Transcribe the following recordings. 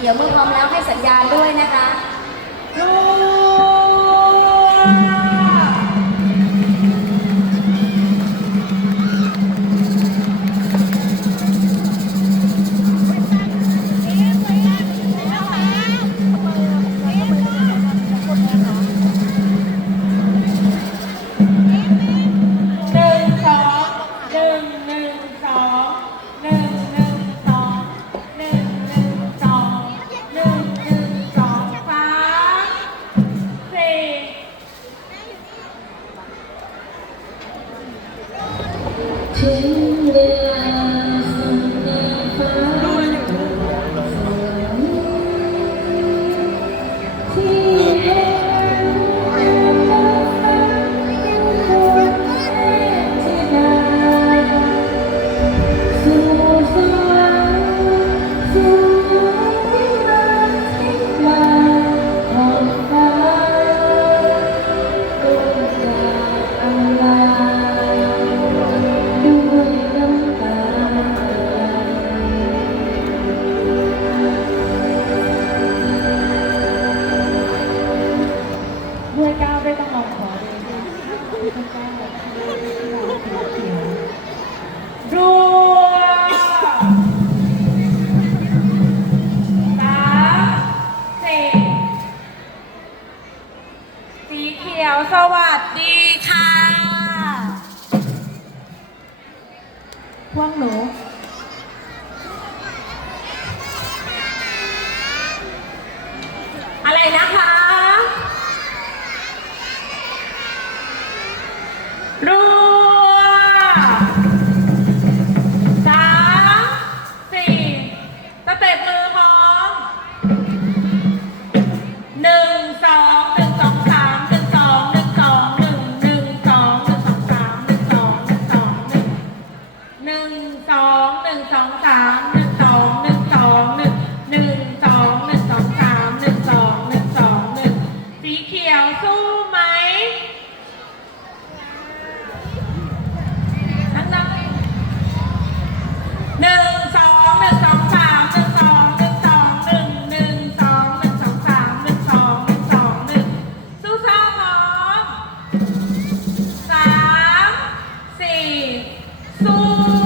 เขียวเมื่อพร้อมแล้วให้สัญญาณด้วยนะคะลู So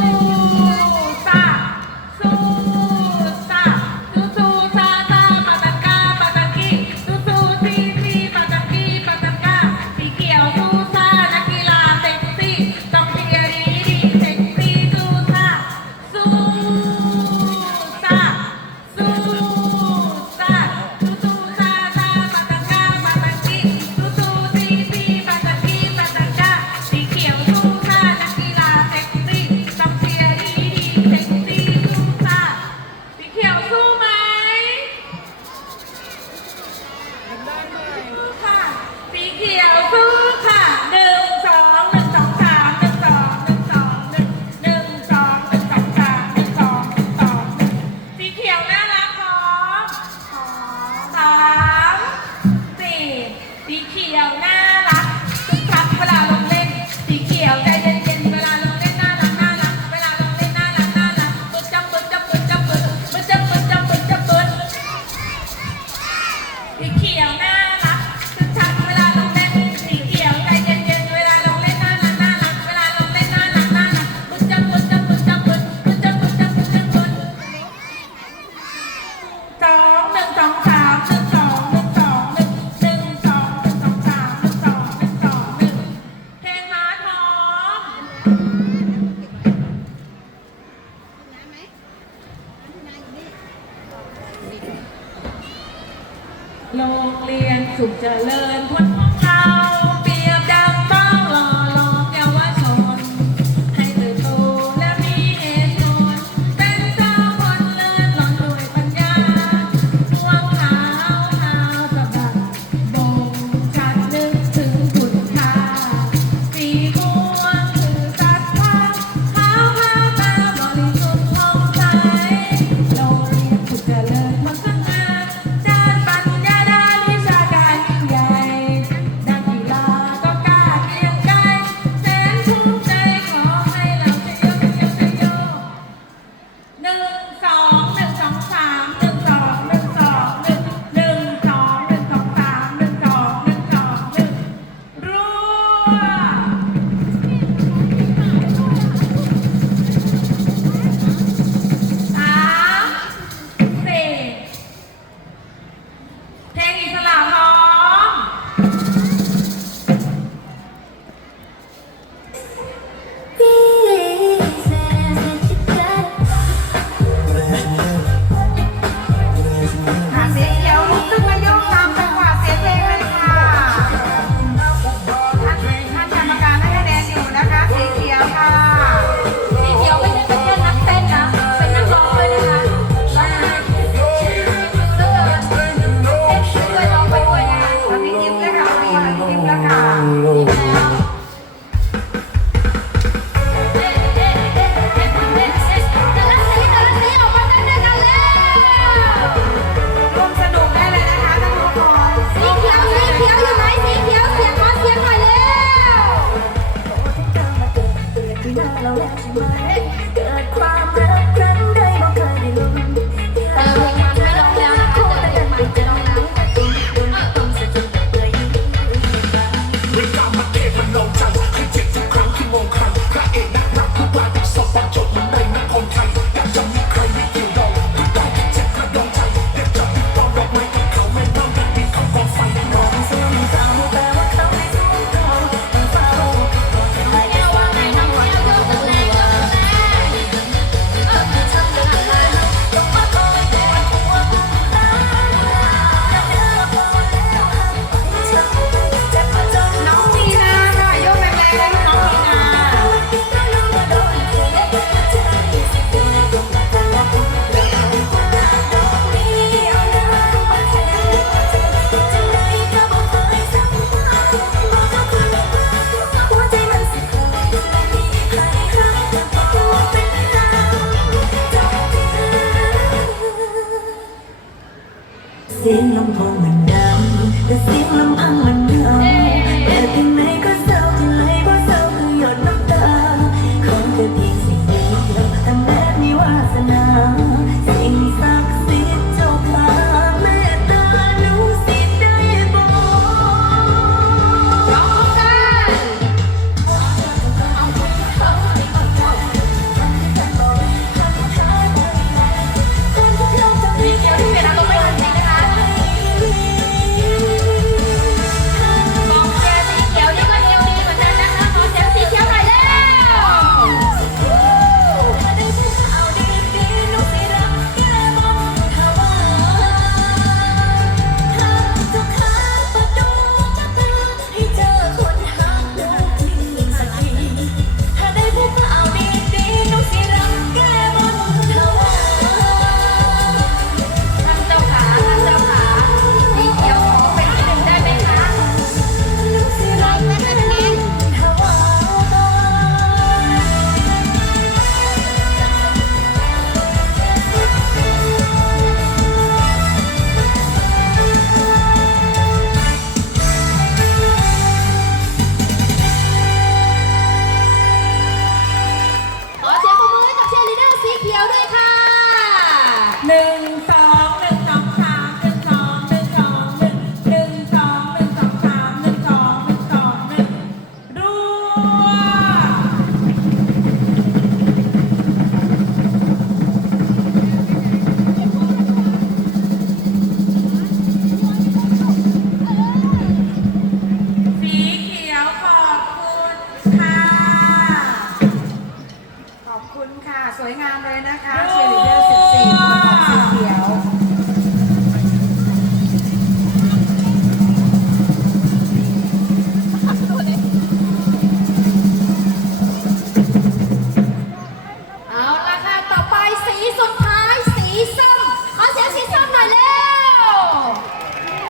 เสียงลำโพงมันดังแต่เสียง